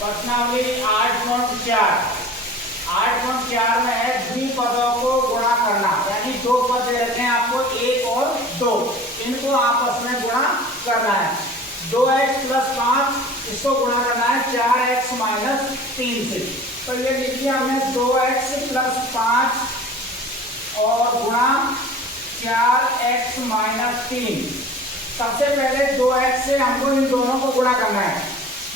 प्रश्नावली 8.4 8.4 में है द्विपदों को गुणा करना, यानी दो पद दे रखे हैं आपको, एक और दो, इनको आपस में गुणा करना है। 2x + 5 इसको गुणा करना है 4x - 3 से। तो ये लिख दिया हमने 2x + 5 और गुणा 4x - 3। सबसे पहले 2x से हमको इन दोनों को गुणा करना है।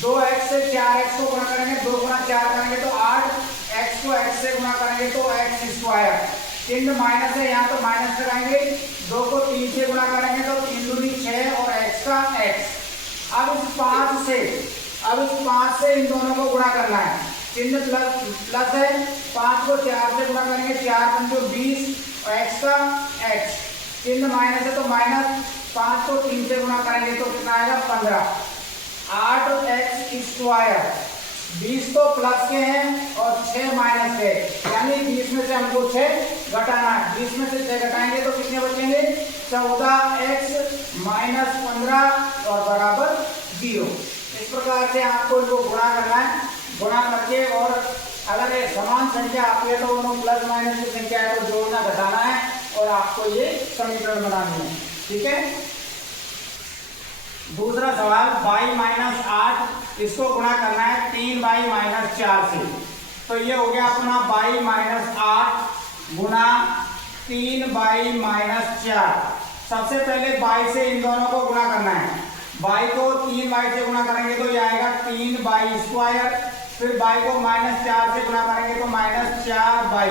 2x से 4x को गुणा करेंगे, 2 गुणा 4 करेंगे तो 8, x को x से गुणा करेंगे तो x²। चिन्ह माइनस है, यहाँ तो माइनस लगाएंगे। 2 को 3 से गुणा करेंगे तो 3 दूनी 6 और x का x। अब इस 5 से इन दोनों को गुणा करना है। चिन्ह प्लस है, 5 को 4 से गुणा करेंगे, 4 पंचो 20 और x का x। चिन्ह माइनस है तो माइनस, 5 को 3 से गुणा करेंगे तो कितना आएगा 15। 8x²। 20 तो प्लस के हैं और 6 माइनस के, यानी 20 में से हमको 6 घटाना है। 20 में से 6 घटाएंगे तो कितने बचेंगे? 14x - 15 और बराबर 0। इस प्रकार से आपको इनको गुणा करना है। गुणा करके, और अगर ये समान संख्या आती है तो उन्होंने प्लस माइनस की संख्या है तो जोड़ना घटाना है और आपको ये समीकरण बनानी है। ठीक है। दूसरा सवाल, y - 8 इसको गुणा करना है 3y - 4 से। तो ये हो गया अपना y - 8 गुणा 3y - 4। सबसे पहले y से इन दोनों को गुणा करना है। y को 3y से गुणा करेंगे तो ये आएगा 3y²। फिर y को -4 से गुणा करेंगे तो -4y।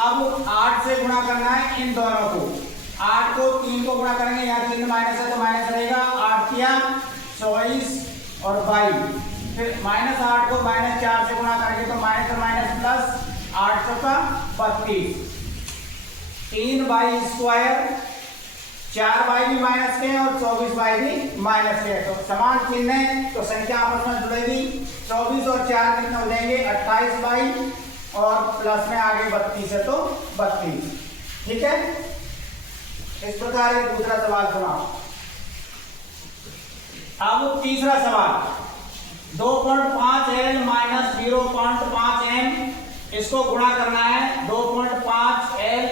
अब 8 से गुणा करना है इन दोनों को। 8 को 3 को गुणा करेंगे, यहाँ चिन्ह माइनस है तो माइनस रहेगा। 8 या 24 और 22। फिर -8 को -4 से गुणा करेंगे तो माइनस और माइनस प्लस 8 का 32। 3y²। 4y भी माइनस के हैं और 24y भी माइनस के हैं, तो समान चिन्ह है तो संख्या आपस में जुड़ेगी। 24 और 4 कितना हो जाएंगे? 28y और प्लस में आगे 32 है तो 32। ठीक है। इस प्रकार एक दूसरा सवाल सुनाओ। अब तीसरा सवाल, 2.5l - 0.5m इसको गुणा करना है 2.5l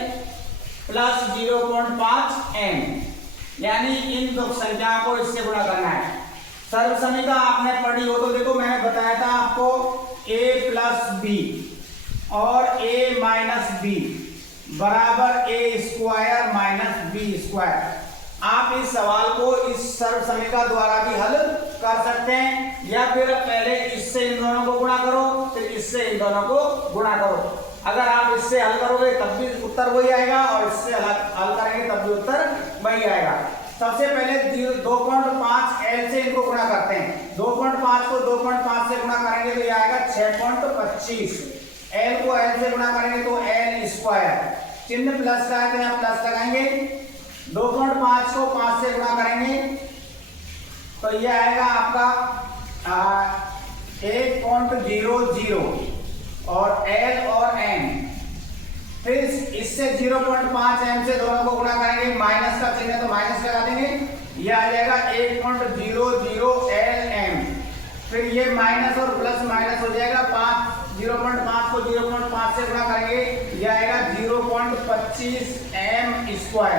+ 0.5m, यानी इन दो संख्याओं को इससे गुणा करना है। सर्व समीकरण आपने पढ़ी हो तो देखो, मैंने बताया था आपको a + b और a - b बराबर a² - b²। आप इस सवाल को इस सर्व समीकरण द्वारा भी हल कर सकते हैं, या फिर पहले इससे इन दोनों को गुणा करो, फिर इससे इन दोनों को गुणा करो। अगर आप इससे हल करोगे तब भी उत्तर वही आएगा, और इससे हल करेंगे तब भी उत्तर वही आएगा। सबसे पहले 2.5l से इनको गुणा करते हैं। 2.5 को 2.5 से गुणा करेंगे तो ये आएगा 6.25। l को l से गुणा करेंगे तो l²। चिन्ह प्लस का है तो यहाँ प्लस लगाएंगे। 2.5 को 5 से गुणा करेंगे तो ये आएगा आपका 1.00 और l और m। फिर इससे 0.5m से दोनों को गुणा करेंगे, माइनस का चिन्ह है तो माइनस लगा देंगे, ये आ जाएगा 1.00lm। फिर ये माइनस और प्लस माइनस हो जाएगा। 0.5 को 0.5 से गुणा करेंगे, ये आएगा 0.25m²।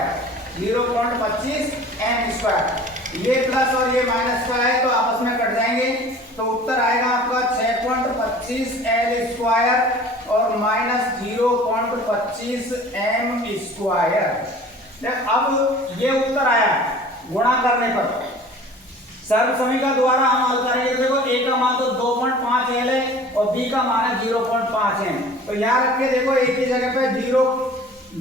0.25m²। ये प्लस और ये माइनस का है तो आपस में कट जाएंगे, तो उत्तर आएगा आपका 6.25l² और -0.25m²। अब ये उत्तर आया गुणा करने पर। सर्व समीकरण द्वारा हम हल करेंगे। देखो a का मान तो 2.5l है और b का मान है 0.5m। तो यहाँ रख के देखो, a की जगह पे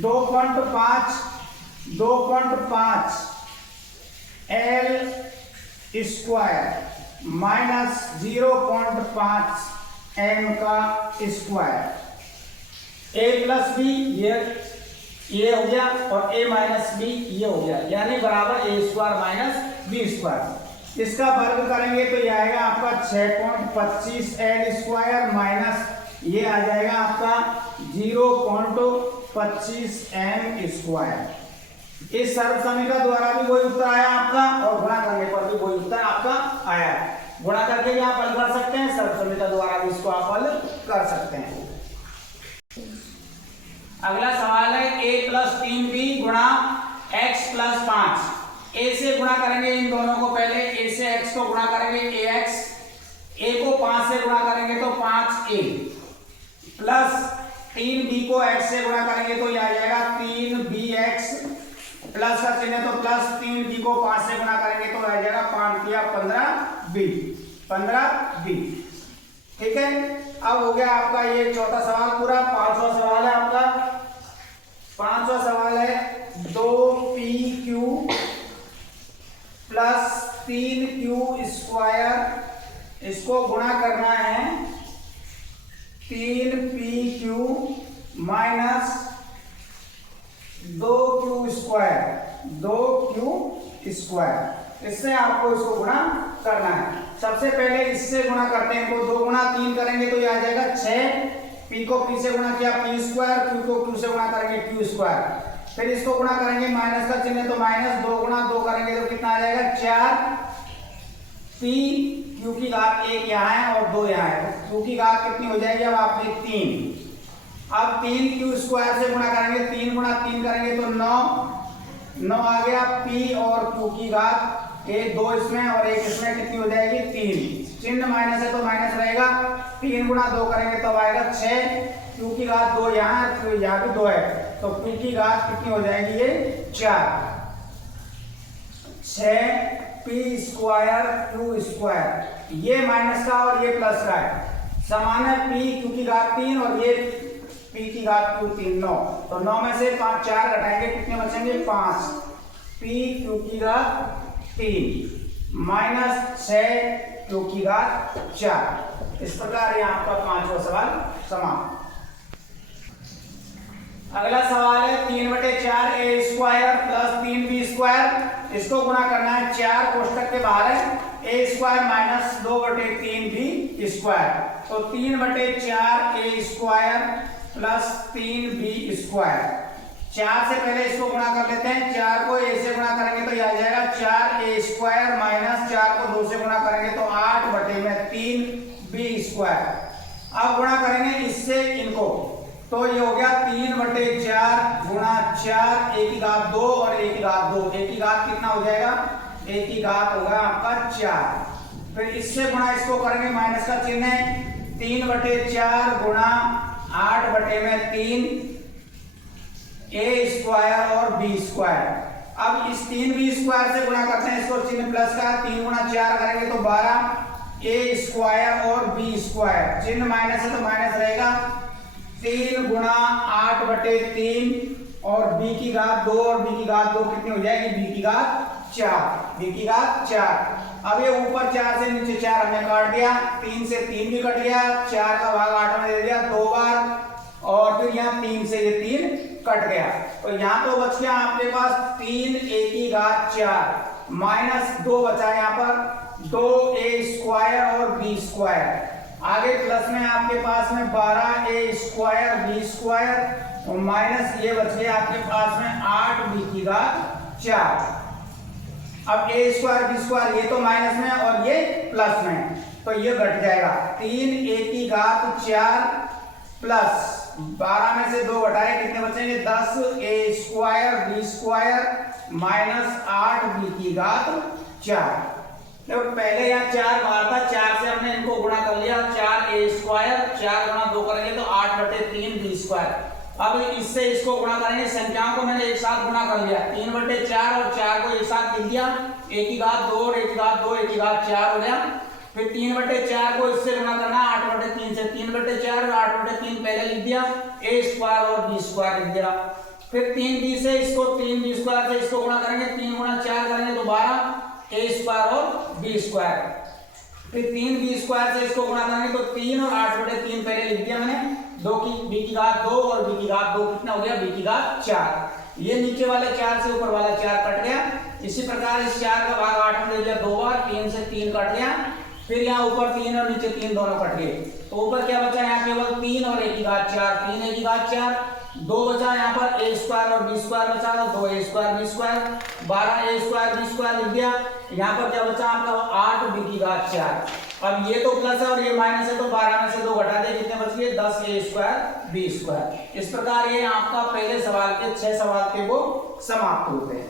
2.5l² माइनस 0.5m का स्क्वायर। a + b ये हो गया और a - b ये हो गया, यानी बराबर a² - b²। इसका वर्ग करेंगे तो ये आएगा आपका 6.25l² माइनस ये आ जाएगा आपका 0.25m²। इस सर्व समीकरण द्वारा भी वही उत्तर आया आपका, और गुणा करने पर भी वही उत्तर आपका आया। गुणा करके भी आप हल कर सकते हैं, सर्व को x से गुणा करेंगे तो ये आ जाएगा 3bx, प्लस का चिन्ह है तो प्लस, 3b को 5 से गुणा करेंगे तो आ जाएगा 5 या 15b। ठीक है, अब हो गया आपका ये चौथा सवाल पूरा। पांचवा सवाल है आपका, पांचवा सवाल है 2pq प्लस 3q स्क्वायर, इसको गुणा करना है 3pq माइनस 2q स्क्वायर, इससे आपको इसको गुणा करना है। सबसे पहले इससे गुणा करते हैं तो 2 गुणा 3 करेंगे तो ये आ जाएगा 6, p को p से गुणा किया p स्क्वायर, q को q से गुणा करेंगे q स्क्वायर, फिर इसको गुणा करेंगे माइनस का चिन्ह तो माइनस, 2 गुणा 2 करेंगे तो कितना आ जाएगा 4, p q की घात 1 यहाँ है और 2 यहाँ है, q की घात कितनी हो जाएगी अब आपकी 3। अब 3q स्क्वायर से गुणा करेंगे, 3 गुणा 3 करेंगे तो 9 आ गया, p और q की घात 1, 2 इसमें और 1 इसमें, कितनी हो जाएगी 3, चिन्ह माइनस है तो माइनस रहेगा, 3 गुणा 2 करेंगे तो आएगा 6, q की घात 2 यहाँ है, यहाँ भी 2 है तो q की घात कितनी हो जाएगी ये 4, 6p स्क्वायर q स्क्वायर, ये माइनस का और ये प्लस का है, समान है, p q की घात 3 और ये p की घात q 3, 9, तो 9 में से 5 4 घटाएंगे कितने बचेंगे 5, p q की घात 3 माइनस 6 q की घात 4। इस प्रकार ये आपका पांचवा सवाल समाप्त। अगला सवाल है 3/4 a square plus 3b square, इसको गुणा करना है 4 कोष्टक के बाहर है a square minus 2/3b square, तो 3/4 a square plus 3b square, 4 से पहले इसको गुणा कर लेते हैं, 4 को a से गुणा करेंगे तो ये आ जाएगा 4a स्क्वायर माइनस 4 को 2 से गुणा करेंगे तो 8/3b स्क्वायर। अब गुणा करेंगे इससे इनको तो ये हो गया 3/4 गुणा 4, a की घात 2 और a की घात 2, a की घात कितना हो जाएगा, a की घात होगा आपका 4, फिर इससे गुणा इसको करेंगे माइनस का चिन्ह है, 3/4 गुणा 8/3 a स्क्वायर और b स्क्वायर। अब इस 3b स्क्वायर से गुणा करते हैं, इसको चिन्ह प्लस का, 3 गुणा 4 करेंगे तो 12 a स्क्वायर और b स्क्वायर, चिन्ह माइनस है तो माइनस रहेगा, 3 गुणा 8/3 और b की घात 2 और b की घात 2 कितनी हो जाएगी, b की घात 4। अब ये ऊपर 4 से नीचे 4 हमने काट दिया, 3 से 3 भी कट गया, 4 का भाग 8 में दे दिया 2 बार, और फिर यहाँ 3 से ये 3 कट गया, तो यहाँ तो बच गया आपके पास 3a की घात 4 माइनस 2 बचा यहाँ पर 2a स्क्वायर और b स्क्वायर, आगे प्लस में आपके पास में 12a स्क्वायर b स्क्वायर और माइनस ये बच गया आपके पास में 8b की घात 4। अब a स्क्वायर b स्क्वायर ये तो माइनस में और ये प्लस में, तो ये घट जाएगा, 3a की घात 4 प्लस 12 में से 2 घटाए कितने बचेंगे 10a square b square minus 8b की घात 4। देखो पहले यहाँ 4 बाहर था, 4 से हमने इनको गुणा कर लिया, 4a स्क्वायर 4 गुणा 2 करेंगे तो 8/3b स्क्वायर। अब इससे इसको गुणा करेंगे, संख्याओं को मैंने एक साथ गुणा कर लिया, 3/4 और 4 को एक साथ लिख दिया, a की घात 2 और a की घात 2 a की घात 4 हो गया, फिर 3/4 को इससे गुणा करना 8/3 से, 3/4 और 8/3 पहले लिख दिया, a स्क्वायर और b स्क्वायर लिख दिया, फिर 3b से इसको 3b स्क्वायर से इसको गुणा करेंगे, 3 गुणा 4 करेंगे तो 12 a स्क्वायर और b स्क्वायर, फिर 3b स्क्वायर से इसको गुणा करेंगे तो 3 और 8/3 पहले लिख दिया मैंने, 2 की b की घात 2 और b की घात 2 कितना हो गया, b की घात 4, ये नीचे वाले 4 से ऊपर वाला 4 कट गया, इसी प्रकार इस 4 का भाग 8 में दे दिया 2 बार, 3 से 3 कट गया, फिर यहाँ ऊपर 3 और नीचे 3 दोनों कट गए, तो ऊपर क्या बचा यहाँ केवल 3 और a की घात 4, 3a की घात 4, 2 बचा यहाँ पर a स्क्वायर और b स्क्वायर बचा, 2a square b square, 12a square b square लिख दिया, यहाँ पर क्या बचा आपका 8b की घात 4। अब ये तो प्लस है और ये माइनस है तो 12 में से 2 घटा दे, कितने बच गए 10a स्क्वायर b स्क्वायर। इस प्रकार ये आपका पहले सवाल के 6 सवाल थे वो समाप्त होते हैं।